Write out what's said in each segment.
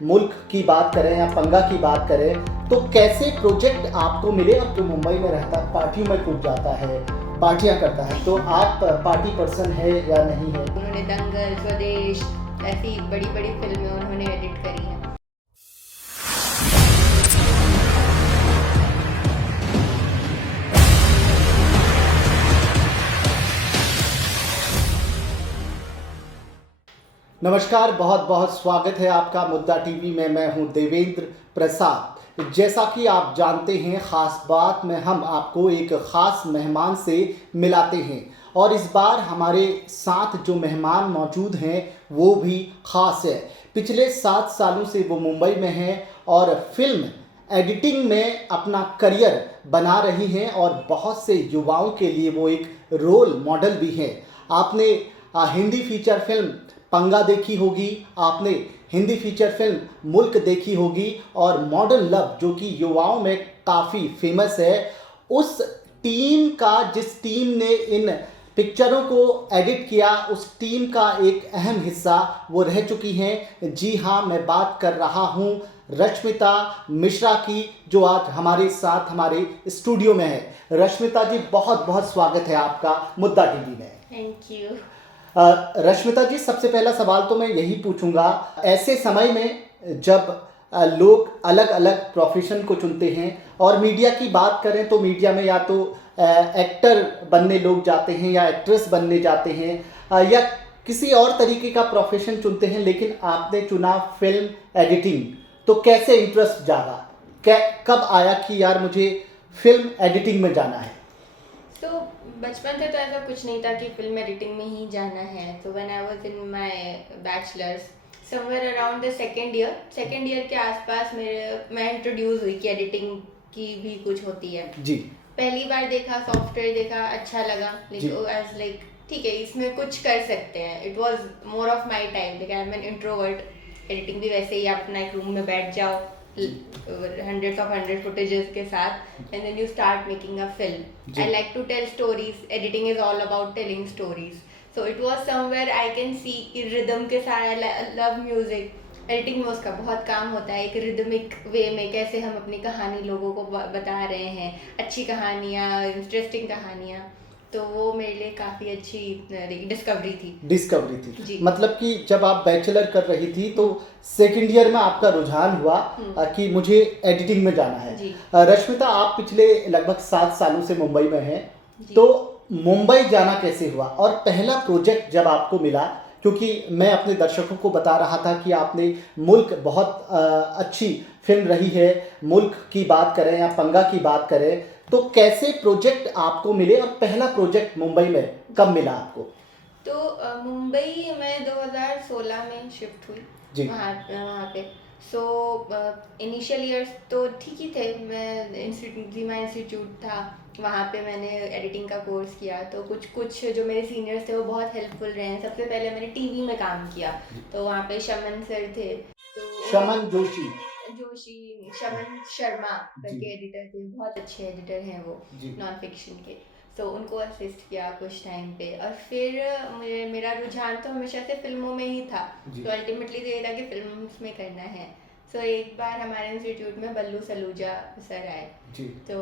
मुल्क की बात करें या पंगा की बात करें तो कैसे प्रोजेक्ट आपको मिले। और जो मुंबई में रहता है, पार्टियों में खूब जाता है, पार्टियां करता है, तो आप पार्टी पर्सन है या नहीं है? उन्होंने दंगल, स्वदेश ऐसी बड़ी बड़ी फिल्में उन्होंने एडिट करी हैं। नमस्कार, बहुत बहुत स्वागत है आपका मुद्दा टीवी में। मैं हूं देवेंद्र प्रसाद। जैसा कि आप जानते हैं, ख़ास बात में हम आपको एक ख़ास मेहमान से मिलाते हैं और इस बार हमारे साथ जो मेहमान मौजूद हैं वो भी ख़ास है। पिछले 7 सालों से वो मुंबई में हैं और फिल्म एडिटिंग में अपना करियर बना रही हैं और बहुत से युवाओं के लिए वो एक रोल मॉडल भी हैं। आपने हिंदी फीचर फिल्म पंगा देखी होगी, आपने हिंदी फीचर फिल्म मुल्क देखी होगी और मॉडर्न लव जो कि युवाओं में काफ़ी फेमस है। उस टीम का, जिस टीम ने इन पिक्चरों को एडिट किया, उस टीम का एक अहम हिस्सा वो रह चुकी हैं। जी हाँ, मैं बात कर रहा हूँ रश्मिता मिश्रा की, जो आज हमारे साथ हमारे स्टूडियो में है। रश्मिता जी, बहुत बहुत स्वागत है आपका मुद्दा टीवी में। Thank you. रश्मिता जी, सबसे पहला सवाल तो मैं यही पूछूंगा, ऐसे समय में जब लोग अलग अलग प्रोफेशन को चुनते हैं और मीडिया की बात करें तो मीडिया में या तो एक्टर बनने लोग जाते हैं या एक्ट्रेस बनने जाते हैं या किसी और तरीके का प्रोफेशन चुनते हैं, लेकिन आपने चुना फिल्म एडिटिंग। तो कैसे इंटरेस्ट जागा, कब आया कि यार मुझे फिल्म एडिटिंग में जाना है? तो बचपन से तो ऐसा कुछ नहीं था कि फिल्म एडिटिंग में ही जाना है। तो when I was in my bachelors, somewhere around the second year के आसपास मैं इंट्रोड्यूस हुई कि एडिटिंग की भी कुछ होती है। जी पहली बार देखा, सॉफ्टवेयर देखा, अच्छा लगा, जी एज लाइक ठीक है, इसमें कुछ कर सकते हैं। It was more of my type, like I am an introvert. Editing भी वैसे ही, आप अपना एक रूम में बैठ जाओ हंड्रेड फुटेजेस के साथ and then you start making a film. I like to tell stories, editing is all about telling stories. So it was somewhere I can see कि रिदम के साथ, आई लव म्यूजिक। एडिटिंग में उसका बहुत काम होता है, एक रिदमिक वे में कैसे हम अपनी कहानी लोगों को बता रहे हैं, अच्छी कहानियाँ, इंटरेस्टिंग कहानियाँ। तो वो मेरे लिए काफ़ी अच्छी डिस्कवरी थी। मतलब कि जब आप बैचलर कर रही थी तो सेकंड ईयर में आपका रुझान हुआ कि मुझे एडिटिंग में जाना है। रश्मिता, आप पिछले लगभग 7 सालों से मुंबई में हैं, तो मुंबई जाना कैसे हुआ और पहला प्रोजेक्ट जब आपको मिला? क्योंकि मैं अपने दर्शकों को बता रहा था कि आपने मुल्क बहुत अच्छी फिल्म रही है। मुल्क की बात करें या पंगा की बात करें, तो कैसे प्रोजेक्ट आपको मिले और पहला प्रोजेक्ट मुंबई में कब मिला आपको? तो मुंबई में 2016 में शिफ्ट हुई जी वहाँ पे। सो इनिशियल ईयर्स तो ठीक ही थे। मैं इंस्टीट्यूट था, वहाँ पे मैंने एडिटिंग का कोर्स किया। तो कुछ जो मेरे सीनियर्स थे वो बहुत हेल्पफुल रहे हैं। सबसे पहले मैंने टीवी में काम किया, तो वहाँ पे शमन सर थे। तो शमन जोशी शमन शर्मा करके एडिटर थे, बहुत अच्छे एडिटर हैं वो, नॉन फिक्शन के। तो उनको असिस्ट किया कुछ टाइम पे और फिर मेरा रुझान तो हमेशा से फिल्मों में ही था। तो अल्टीमेटली तो ये था कि फिल्म्स में करना है। सो एक बार हमारे इंस्टीट्यूट में बल्लू सलूजा सर आए। तो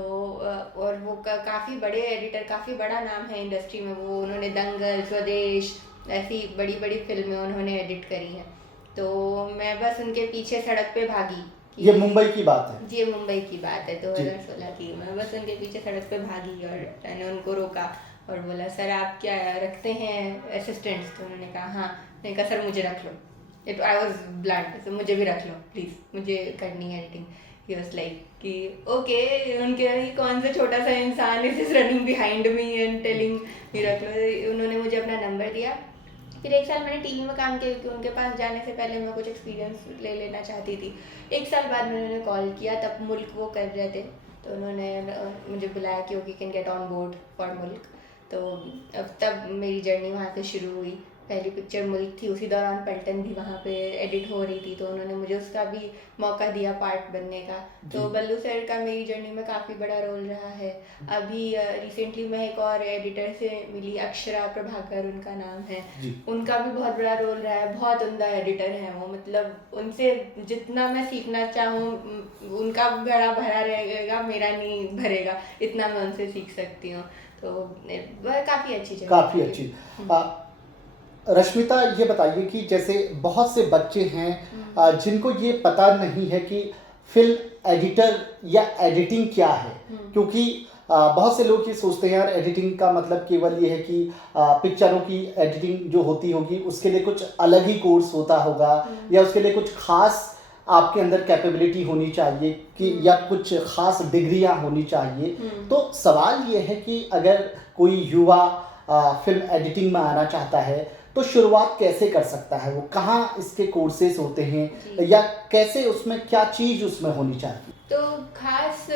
और वो काफ़ी बड़े एडिटर, काफ़ी बड़ा नाम है इंडस्ट्री में। वो उन्होंने दंगल, स्वदेश ऐसी बड़ी बड़ी फिल्में उन्होंने एडिट करी हैं। तो मैं बस उनके पीछे सड़क पे भागी। ये मुंबई की बात है? जी, ये मुंबई की बात है, 2016 की। मैं बस उनके पीछे सड़क पे भागी और मैंने उनको रोका और बोला, सर आप क्या रखते हैं असिस्टेंट्स? तो उन्होंने कहा हाँ। मैंने कहा सर मुझे रख लो। इट आई वॉज ब्लंट, तो मुझे भी रख लो प्लीज़, मुझे करनी है एडिटिंग। ही वाज लाइक कि ओके, उनके कौन सा छोटा सा इंसान is running behind me and telling me रख लो। उन्होंने मुझे अपना नंबर दिया। फिर 1 साल मैंने टीवी में काम किया, क्योंकि उनके पास जाने से पहले मैं कुछ एक्सपीरियंस ले लेना चाहती थी। 1 साल बाद में उन्होंने कॉल किया, तब मुल्क वो कर रहे थे। तो उन्होंने मुझे बुलाया कि okay can get on board for मुल्क। तो अब तब मेरी जर्नी वहाँ से शुरू हुई। पहली पिक्चर मुल्क थी, उसी दौरान पलटन भी वहाँ पे एडिट हो रही थी, तो उन्होंने मुझे उसका भी मौका दिया पार्ट बनने का। तो बल्लू सर का मेरी जर्नी में काफ़ी बड़ा रोल रहा है। अभी रिसेंटली मैं एक और एडिटर से मिली, अक्षरा प्रभाकर उनका नाम है, उनका भी बहुत बड़ा रोल रहा है। बहुत उम्दा एडिटर हैं वो, मतलब उनसे जितना मैं सीखना चाहूँ उनका बड़ा भरा रहेगा, मेरा नहीं भरेगा, इतना मैं उनसे सीख सकती हूँ। तो वह काफ़ी अच्छी जगह, काफ़ी अच्छी। रश्मिता, ये बताइए कि जैसे बहुत से बच्चे हैं जिनको ये पता नहीं है कि फिल्म एडिटर या एडिटिंग क्या है, क्योंकि बहुत से लोग ये सोचते हैं यार एडिटिंग का मतलब केवल ये है कि पिक्चरों की एडिटिंग जो होती होगी उसके लिए कुछ अलग ही कोर्स होता होगा, या उसके लिए कुछ खास आपके अंदर कैपेबिलिटी होनी चाहिए कि या कुछ खास डिग्रियां होनी चाहिए। तो सवाल ये है कि अगर कोई युवा फिल्म एडिटिंग में आना चाहता है तो शुरुआत कैसे कर सकता है, वो कहाँ इसके कोर्सेज होते हैं, या कैसे उसमें क्या चीज़ उसमें होनी चाहिए? तो खास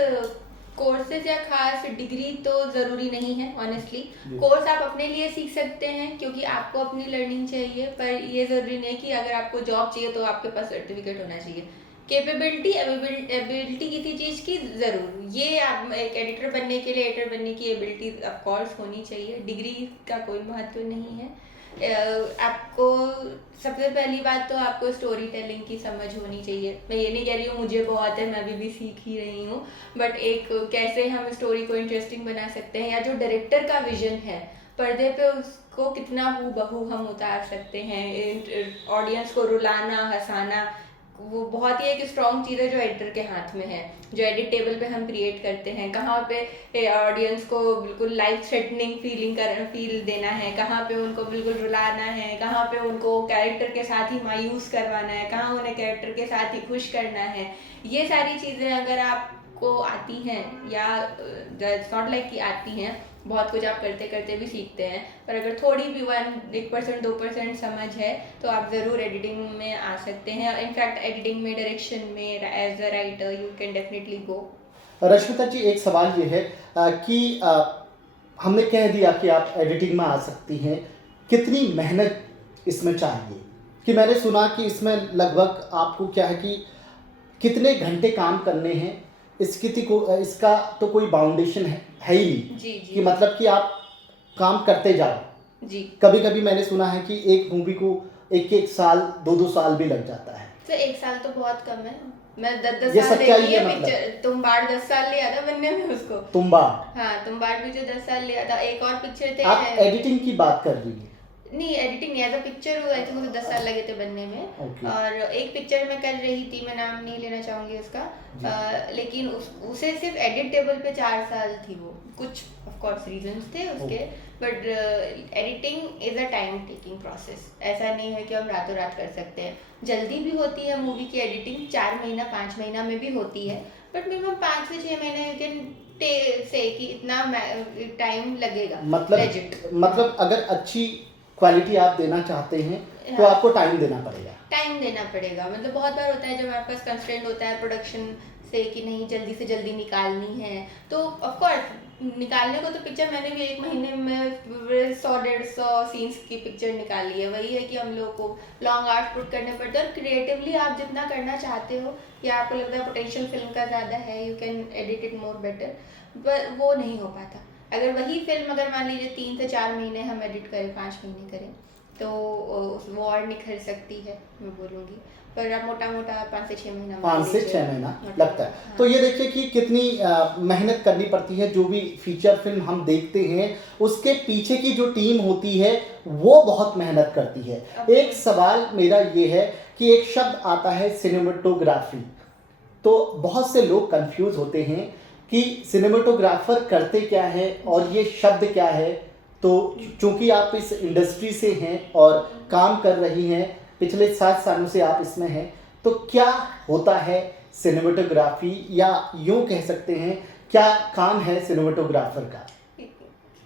कोर्सेज या खास डिग्री तो ज़रूरी नहीं है ऑनेस्टली। कोर्स आप अपने लिए सीख सकते हैं क्योंकि आपको अपनी लर्निंग चाहिए, पर ये ज़रूरी नहीं कि अगर आपको जॉब चाहिए तो आपके पास सर्टिफिकेट होना चाहिए। कैपेबिलिटी एबिलिटी किसी चीज़ की ज़रूर, ये आप एक एडिटर बनने के लिए एडिटर बनने की एबिलिटी ऑफ कोर्स होनी चाहिए, डिग्री का कोई महत्व नहीं है। आपको सबसे पहली बात तो आपको स्टोरी टेलिंग की समझ होनी चाहिए। मैं ये नहीं कह रही हूँ मुझे बहुत है, मैं अभी भी सीख ही रही हूँ, बट एक कैसे हम स्टोरी को इंटरेस्टिंग बना सकते हैं, या जो डायरेक्टर का विजन है पर्दे पे उसको कितना हूबहू हम उतार सकते हैं, ऑडियंस को रुलाना हंसाना, वो बहुत ही एक स्ट्रॉन्ग चीज़ है जो एडिटर के हाथ में है। जो एडिट टेबल पे हम क्रिएट करते हैं, कहाँ पे ऑडियंस को बिल्कुल लाइफ थ्रेटनिंग फील देना है, कहाँ पे उनको बिल्कुल रुलाना है, कहाँ पे उनको कैरेक्टर के साथ ही मायूस करवाना है, कहाँ उन्हें कैरेक्टर के साथ ही खुश करना है, ये सारी चीज़ें अगर आपको आती हैं, या इट्स नॉट लाइक कि आती हैं, बहुत कुछ आप करते करते भी सीखते हैं, पर अगर थोड़ी भी 1% 2% समझ है तो आप ज़रूर एडिटिंग में आ सकते हैं। इनफैक्ट एडिटिंग में, डायरेक्शन में, as a writer you can definitely go. Rashmita ji, एक सवाल ये है कि हमने कह दिया कि आप एडिटिंग में आ सकती हैं, कितनी मेहनत इसमें चाहिए? कि मैंने सुना कि इसमें लगभग आपको क्या है कि कितने घंटे काम करने हैं, इसका तो कोई बाउंडेशन है ही नहीं। जी जी, कि मतलब कि आप काम करते जाओ जी। कभी कभी मैंने सुना है कि एक मूवी को एक साल 2 साल भी लग जाता है। तो 1 साल तो बहुत कम है। मैं 10 ये साल सच्चाई देखी है, है मतलब पिक्चर। तुम्बाड़ 10 साल लिया था बनने में उसको। तुम्बाड़? हाँ, तुम्बाड़ भी जो 10 साल लिया था। एक और पिक्चर थे, आप एडिटिंग की बात कर रही हैं? नहीं एडिटिंग नहीं, एज अ पिक्चर हुआ था, मुझे 10 साल लगे थे बनने में। Okay. और एक पिक्चर मैं कर रही थी, मैं नाम नहीं लेना चाहूँगी उसका, लेकिन उसे सिर्फ एडिट टेबल पे 4 साल थी वो। कुछ ऑफ कोर्स रीजंस थे उसके, but editing is a time taking process. ऐसा नहीं है कि हम रातों रात कर सकते हैं। जल्दी भी होती है मूवी की एडिटिंग, 4 महीना 5 महीना में भी होती है, बट मिनिमम 5 से 6 महीने यू कैन से कि इतना टाइम लगेगा। मतलब अगर अच्छी क्वालिटी आप देना चाहते हैं तो आपको टाइम देना पड़ेगा। मतलब बहुत बार होता है जब हमारे पास कंस्ट्रेंट होता है प्रोडक्शन से कि नहीं जल्दी से जल्दी निकालनी है, तो ऑफ कोर्स निकालने को तो पिक्चर मैंने भी 1 महीने में 100-150 सीन्स की पिक्चर निकाली है। वही है कि हम लोग को लॉन्ग आवर्स पुट करने पड़ते हैं, और क्रिएटिवली आप जितना करना चाहते हो या आपको लगता है पोटेंशियल फिल्म का ज़्यादा है, you can edit it more better, पर वो नहीं हो पाता। अगर वही फिल्म अगर मान लीजिए 3 से 4 महीने हम एडिट करें, 5 महीने करें, तो वो और निखर सकती है मैं बोलूँगी। पर अब मोटा मोटा 5 से 6 महीना 5 से 6 महीना लगता है। हाँ। तो ये देखिए कि कितनी मेहनत करनी पड़ती है। जो भी फीचर फिल्म हम देखते हैं उसके पीछे की जो टीम होती है वो बहुत मेहनत करती है। एक सवाल मेरा ये है कि एक शब्द आता है सिनेमेटोग्राफी, तो बहुत से लोग कंफ्यूज होते हैं कि सिनेमेटोग्राफर करते क्या है और ये शब्द क्या है। तो चूंकि आप इस इंडस्ट्री से हैं और काम कर रही हैं, पिछले 7 सालों से आप इसमें हैं, तो क्या होता है सिनेमेटोग्राफी, या यूँ कह सकते हैं क्या काम है सिनेमेटोग्राफर का?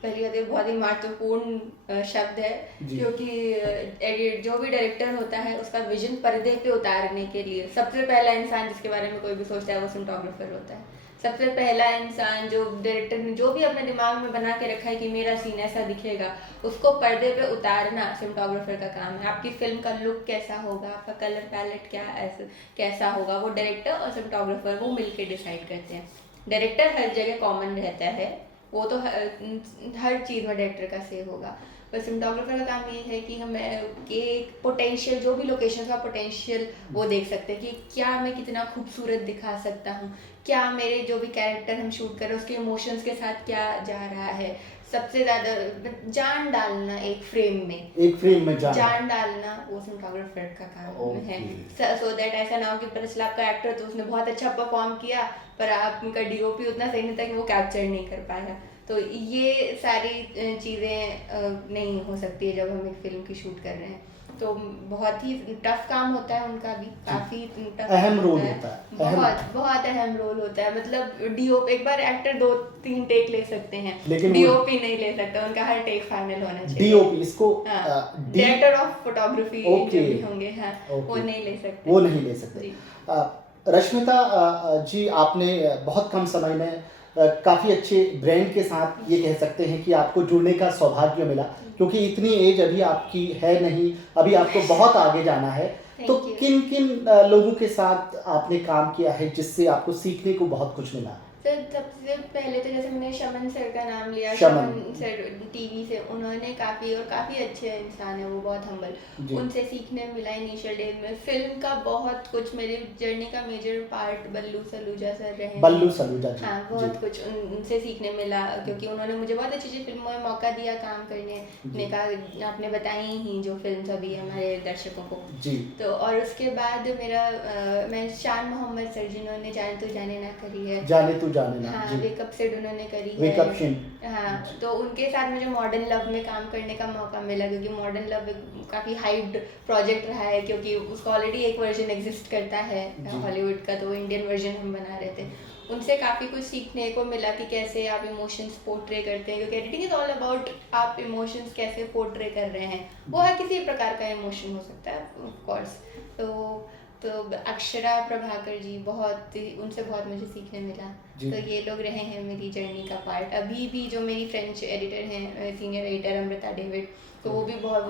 पहली बात, बहुत ही महत्वपूर्ण शब्द है, क्योंकि जो भी डायरेक्टर होता है उसका विजन पर्दे पे उतारने के लिए सबसे पहला इंसान जिसके बारे में कोई भी सोचता है वो सिनेमेटोग्राफर होता है। सबसे पहला इंसान जो डायरेक्टर ने जो भी अपने दिमाग में बना के रखा है कि मेरा सीन ऐसा दिखेगा, उसको पर्दे पे उतारना सिनेमेटोग्राफर का काम है। आपकी फिल्म का लुक कैसा होगा, आपका कलर पैलेट कैसा होगा, वो डायरेक्टर और सिनेमेटोग्राफर वो मिलके डिसाइड करते हैं। डायरेक्टर हर जगह कॉमन रहता है, वो तो हर चीज़ में डायरेक्टर का से होगा, पर सिनेमेटोग्राफर का काम ये है कि हमें कि पोटेंशियल जो भी लोकेशन का पोटेंशियल वो देख सकते हैं कि क्या मैं कितना खूबसूरत दिखा सकता हूँ, क्या मेरे जो भी कैरेक्टर हम शूट कर रहे हैं उसके इमोशंस के साथ क्या जा रहा है। सबसे ज़्यादा जान डालना एक फ्रेम में जान डालना वो सिनेमेटोग्राफर का काम है। सो दैट ऐसा ना हो कि पता चला आपका एक्टर तो उसने बहुत अच्छा परफॉर्म किया पर आपका डीओपी उतना सही नहीं था कि वो कैप्चर नहीं कर पाया। तो ये सारी चीज़ें नहीं हो सकती है जब हम एक फिल्म की शूट कर रहे हैं। तो बहुत ही टफ काम होता है उनका भी, काफ़ी टफ अहम रोल होता है, बहुत अहम रोल होता है। मतलब डीओपी एक बार एक्टर 2-3 टेक ले सकते हैं, लेकिन डीओपी नहीं ले सकता, उनका हर टेक फाइनल होना चाहिए। डीओपी इसको डायरेक्टर ऑफ फोटोग्राफी जो भी होंगे वो नहीं ले सकते। रश्मिता जी, आपने बहुत कम समय में काफ़ी अच्छे ब्रांड के साथ ये कह सकते हैं कि आपको जुड़ने का सौभाग्य मिला, क्योंकि इतनी एज अभी आपकी है नहीं, अभी आपको बहुत आगे जाना है। तो किन किन लोगों के साथ आपने काम किया है जिससे आपको सीखने को बहुत कुछ मिला? सर सबसे पहले तो जैसे मैंने शमन सर का नाम लिया, शमन सर टीवी से, उन्होंने काफ़ी अच्छे इंसान है वो, बहुत हम्बल, उनसे सीखने मिला इनिशियल डेज में। फिल्म का बहुत कुछ मेरी जर्नी का मेजर पार्ट बल्लू सलूजा सर रहे, बल्लू सलूजा जी, हाँ बहुत कुछ उनसे सीखने मिला, क्योंकि उन्होंने मुझे बहुत अच्छी अच्छी फिल्मों में मौका दिया काम करने ने कहा आपने बताई ही जो फिल्म अभी हमारे दर्शकों को जी। तो और उसके बाद मेरा मैं शान मोहम्मद सर जिन्होंने जाने तो जाने ना करी है, जाने तो जाने ना, हाँ वेकअप सेट उन्होंने करी वेकअप है, हाँ तो उनके साथ मुझे मॉडर्न लव में काम करने का मौका मिला, क्योंकि मॉडर्न लव काफ़ी हाइप्ड प्रोजेक्ट रहा है, क्योंकि उसका ऑलरेडी एक वर्जन एग्जिस्ट करता है हॉलीवुड का, तो इंडियन वर्जन हम बना रहे थे। उनसे काफ़ी कुछ सीखने को मिला कि कैसे आप इमोशंस पोर्ट्रे करते हैं, क्योंकि एडिटिंग इज़ ऑल अबाउट आप इमोशंस कैसे पोर्ट्रे कर रहे हैं, वो हर किसी प्रकार का इमोशन हो सकता है ऑफ कोर्स। तो अक्षरा प्रभाकर जी उनसे बहुत मुझे सीखने मिला। तो ये लोग रहे हैं मेरी जर्नी का पार्ट। अभी भी जो मेरी फ्रेंच एडिटर हैं, सीनियर एडिटर अमृता डेविड, तो वो भी बहुत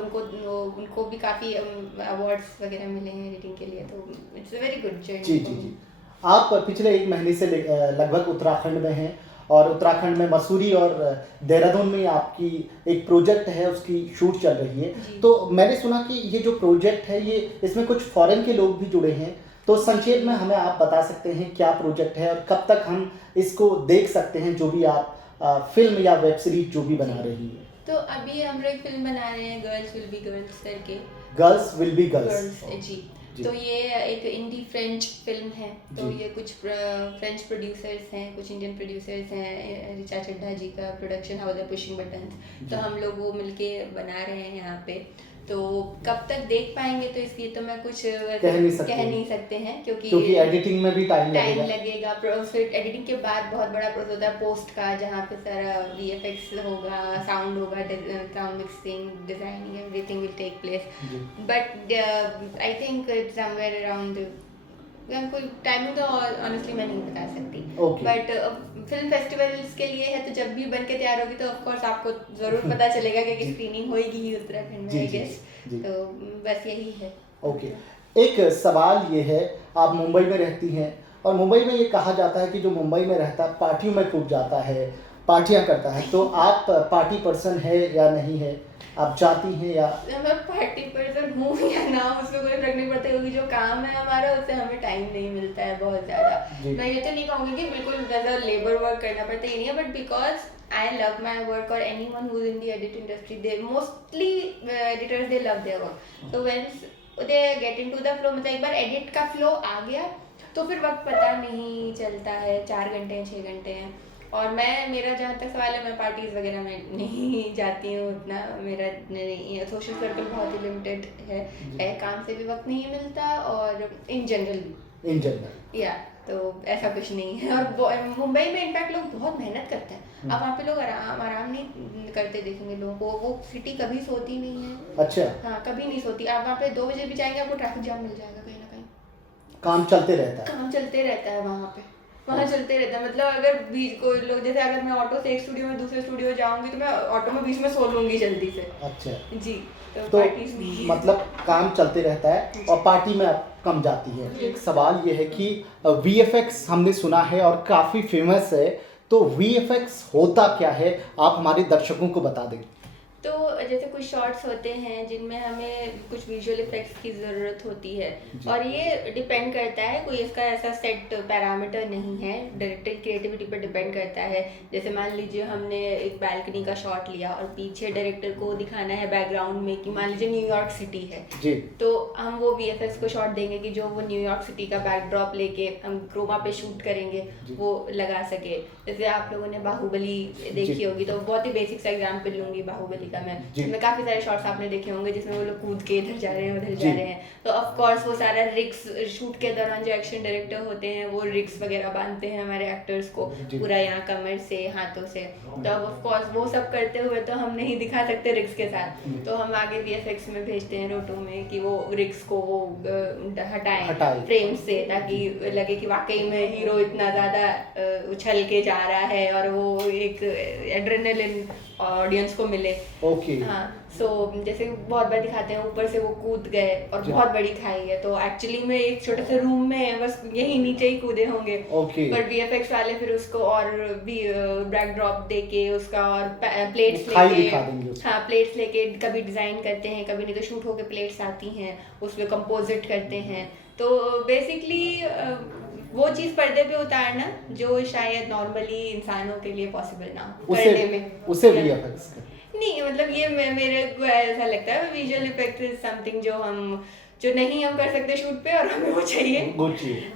उनको भी काफ़ी अवार्ड्स वगैरह मिले हैं एडिटिंग के लिए, तो it's a very good journey. जी। आप पिछले 1 महीने से लगभग उत्तराखंड में हैं, और उत्तराखंड में मसूरी और देहरादून में आपकी एक प्रोजेक्ट है, उसकी शूट चल रही है। तो मैंने सुना कि ये जो प्रोजेक्ट है इसमें कुछ फॉरेन के लोग भी जुड़े हैं, तो संक्षेप में हमें आप बता सकते हैं क्या प्रोजेक्ट है और कब तक हम इसको देख सकते हैं, जो भी आप फिल्म या वेब सीरीज जो भी बना रही है? तो अभी हम लोग फिल्म बना रहे हैं गर्ल्स विल बी गर्ल्स करके। गर्ल्स विल बी गर्ल्स जी। तो ये एक इंडी फ्रेंच फिल्म है, तो ये कुछ फ्रेंच प्रोड्यूसर्स हैं, कुछ इंडियन प्रोड्यूसर्स हैं, ऋचा चड्ढा जी का प्रोडक्शन हाउस है पुशिंग बटन्स, तो हम लोग वो मिलके बना रहे हैं यहाँ पे। तो कब तक देख पाएंगे तो इसकी तो मैं कुछ कह नहीं सकते हैं, क्योंकि एडिटिंग में भी टाइम लगेगा। फिर एडिटिंग के बाद बहुत बड़ा प्रोसेस होता है पोस्ट का, जहाँ पे सारा VFX होगा, साउंड होगा, sound mixing, designing, everything will take place. But I think somewhere around, कोई टाइमिंग तो ऑनेस्टली मैं नहीं बता सकती, बट फिल्म फेस्टिवल्स के लिए है, तो जब भी बन के तैयार होगी तो ऑफ कोर्स आपको जरूर पता चलेगा कि स्क्रीनिंग होगी ही उत्तराखंड में, आई गेस। तो बस यही है। ओके, एक सवाल ये है, आप मुंबई में रहती हैं, और मुंबई में ये कहा जाता है कि जो मुंबई में रहता है पार्टियों में खूब जाता है, पार्टियां करता है, तो आप पार्टी पर्सन है या नहीं है? आप जाती हैं या? मैं पार्टी पर्सन हूँ या ना, उसमें कोई फर्क नहीं पड़ता, क्योंकि जो काम है हमारा उससे हमें टाइम नहीं मिलता है बहुत ज़्यादा। मैं ये तो नहीं कहूँगी कि बिल्कुल ज़्यादा लेबर वर्क करना पड़ता है, ये नहीं है, but because I love my work, or anyone who's in the edit industry, they mostly editors, they love their work. So when they get into the flow, मतलब एक बार एडिट का फ्लो आ गया तो फिर वक्त पता नहीं चलता है, 4 घंटे हैं 6 घंटे हैं। और मेरा जहाँ तक सवाल है, मैं पार्टीज़ वगैरह में नहीं जाती हूँ उतना, मेरा सोशल सर्कल बहुत ही लिमिटेड है, काम से भी वक्त नहीं मिलता, और इन जनरल या तो ऐसा कुछ नहीं है। और मुंबई में इनफैक्ट लोग बहुत मेहनत करते हैं, अब वहाँ पे लोग आराम नहीं करते देखेंगे लोगों को, वो सिटी कभी सोती नहीं है। अच्छा। हाँ, कभी नहीं सोती। आप वहाँ पे 2 बजे भी जाएंगे आपको ट्रैफिक जाम मिल जाएगा, कहीं ना कहीं काम चलते रहता है वहाँ पे। वहाँ चलते रहता है। मतलब अगर बीच कोई लोग, जैसे अगर मैं ऑटो से एक स्टूडियो में दूसरे स्टूडियो जाऊंगी तो मैं ऑटो में बीच में सो लूंगी जल्दी से। अच्छा, जी, तो तो पार्टीज भी मतलब काम चलते रहता है और पार्टी में आप कम जाती है। एक सवाल ये है कि वीएफएक्स हमने सुना है और काफ़ी फेमस है, तो वीएफएक्स होता क्या है, आप हमारे दर्शकों को बता दें। तो जैसे कुछ शॉट्स होते हैं जिनमें हमें कुछ विजुअल इफेक्ट्स की ज़रूरत होती है, जी। और ये डिपेंड करता है, कोई इसका ऐसा सेट पैरामीटर नहीं है, डायरेक्टर क्रिएटिविटी पर डिपेंड करता है। जैसे मान लीजिए हमने एक बैल्कनी का शॉट लिया और पीछे डायरेक्टर को दिखाना है बैकग्राउंड में कि मान लीजिए न्यूयॉर्क सिटी है, जी, तो हम वो वीएफएक्स को शॉट देंगे कि जो वो न्यूयॉर्क सिटी का बैकड्रॉप लेके हम क्रोमा पे शूट करेंगे जी। वो लगा सके। जैसे आप लोगों ने बाहुबली देखी जी। होगी, तो बहुत ही बेसिक सा एग्जांपल लूंगी बाहुबली का मैं, जी। जिसमें काफी सारे शॉट्स आपने देखे होंगे जिसमें वो लोग कूद के इधर जा रहे हैं उधर जी। जा रहे हैं, तो ऑफ कोर्स वो सारा रिक्स शूट के दौरान जो एक्शन डायरेक्टर होते हैं वो रिक्स वगैरह बांधते हैं हमारे एक्टर्स को जी। पूरा यहाँ कमर से हाथों से, तो अब ऑफ कोर्स वो सब करते हुए तो हम नहीं दिखा सकते रिक्स के साथ, तो हम आगे वीएफएक्स में भेजते हैं रोटो में कि वो रिक्स को वो हटाएं फ्रेम से, ताकि लगे कि वाकई में हीरो इतना ज़्यादा उछल के जा रहा है और वो एक एड्रेनलिन ऑडियंस को मिले। ओके। हाँ, सो जैसे बहुत बार दिखाते हैं ऊपर से वो कूद गए और जी। बहुत बड़ी खाई है, तो एक्चुअली में एक छोटे से रूम में बस यही नीचे ही कूदे होंगे, ओके। पर वीएफएक्स वाले फिर उसको और भी बैकड्रॉप देके उसका और प्लेट्स खाई लेके, दिखा देंगे उसको। हाँ प्लेट्स लेके कभी डिजाइन करते हैं, कभी नहीं तो शूट होके प्लेट्स आती हैं उसमें कंपोजिट करते हैं। तो बेसिकली वो चीज़ पर्दे पे उतारना जो शायद नॉर्मली इंसानों के लिए पॉसिबल ना हो करने में, उसे वीएफएक्स नहीं मतलब ये मेरे को ऐसा लगता है विजुअल इफेक्ट इज समथिंग जो नहीं हम कर सकते शूट पे और हमें वो चाहिए।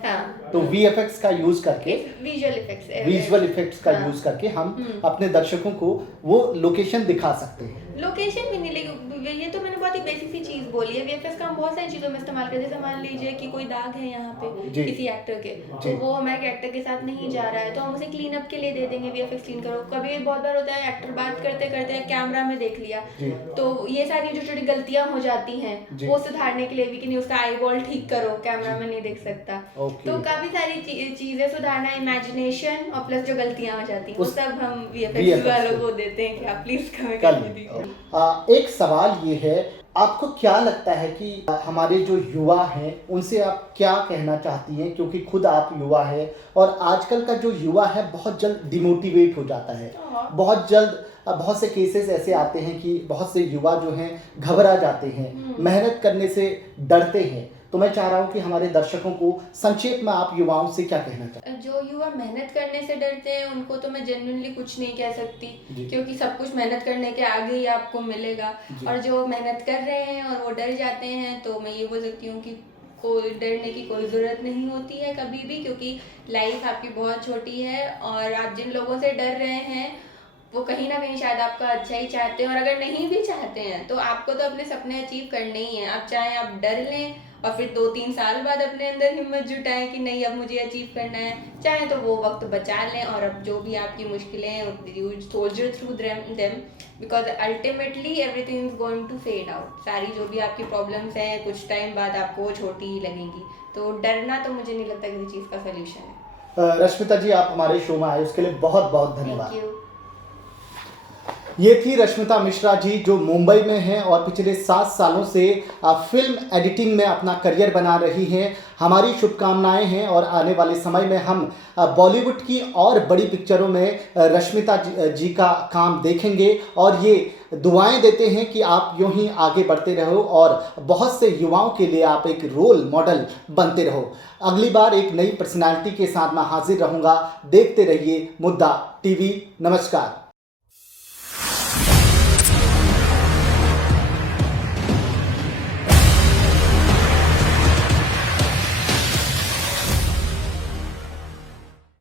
हाँ, तो वीएफएक्स का यूज करके, विजुअल इफेक्ट्स का यूज करके हम अपने दर्शकों को वो लोकेशन दिखा सकते हैं। लोकेशन भी नहीं, लेकिन ये तो मैंने बहुत ही बेसिक सी चीज बोली है। वीएफएक्स का हम बहुत सारी चीजों में इस्तेमाल करते हैं। जैसे मान लीजिए कि कोई दाग है यहाँ पे जी। किसी एक्टर के, जी। तो वो हमारे एक्टर के साथ नहीं जा रहा है, तो हम उसे क्लीन अप के लिए दे देंगे वीएफएक्स क्लीन करो। कभी बहुत बार होता है एक्टर बात करते करते कैमरा में देख लिया, जी। तो ये सारी जो छोटी गलतियां हो जाती हैं जी। वो सुधारने के लिए भी कि नहीं उसका आई बॉल ठीक करो, कैमरा में नहीं देख सकता। ओके। तो काफी सारी चीजें सुधारना, इमेजिनेशन और प्लस जो गलतियां हो जाती हैं वो सब हम VFX वीएफएक्स वालों को देते हैं कि आप प्लीज कमेंट कल कर दीजिए। एक सवाल ये है, आपको क्या लगता है कि हमारे जो युवा हैं उनसे आप क्या कहना चाहती हैं, क्योंकि खुद आप युवा है और आजकल का जो युवा है बहुत जल्द डिमोटिवेट हो जाता है, बहुत जल्द बहुत से केसेस ऐसे आते हैं कि बहुत से युवा जो हैं घबरा जाते हैं, मेहनत करने से डरते हैं। तो मैं चाह रहा हूँ कि हमारे दर्शकों को संक्षेप में आप युवाओं से क्या कहना चाहते हैं। जो युवा मेहनत करने से डरते हैं उनको तो मैं जेन्युइनली कुछ नहीं कह सकती, क्योंकि सब कुछ मेहनत करने के आगे ही आपको मिलेगा। और जो मेहनत कर रहे हैं और वो डर जाते हैं, तो मैं ये बोल सकती हूँ कि कोई डरने की कोई ज़रूरत नहीं होती है कभी भी, क्योंकि लाइफ आपकी बहुत छोटी है और आप जिन लोगों से डर रहे हैं वो कहीं ना कहीं शायद आपका अच्छा ही चाहते हैं, और अगर नहीं भी चाहते हैं तो आपको तो अपने सपने अचीव करने ही हैं। आप चाहे आप डर लें और फिर 2-3 साल बाद अपने अंदर हिम्मत जुटाएं कि नहीं अब मुझे अचीव करना है, चाहे तो वो वक्त बचा लें और अब जो भी आपकी मुश्किलें हैं you soldier through them, because ultimately everything is going to fade out. सारी जो भी आपकी प्रॉब्लम्स हैं कुछ टाइम बाद आपको वो छोटी ही लगेंगी, तो डरना तो मुझे नहीं लगता किसी चीज़ का सोल्यूशन है। रश्मिता जी, आप हमारे शो में आए उसके लिए बहुत बहुत धन्यवाद। Thank you. ये थी रश्मिता मिश्रा जी, जो मुंबई में हैं और पिछले 7 सालों से फिल्म एडिटिंग में अपना करियर बना रही हैं। हमारी शुभकामनाएं हैं और आने वाले समय में हम बॉलीवुड की और बड़ी पिक्चरों में रश्मिता जी का काम देखेंगे और ये दुआएं देते हैं कि आप यूं ही आगे बढ़ते रहो और बहुत से युवाओं के लिए आप एक रोल मॉडल बनते रहो। अगली बार एक नई पर्सनालिटी के साथ मैं हाजिर रहूँगा। देखते रहिए मुद्दा टीवी। नमस्कार।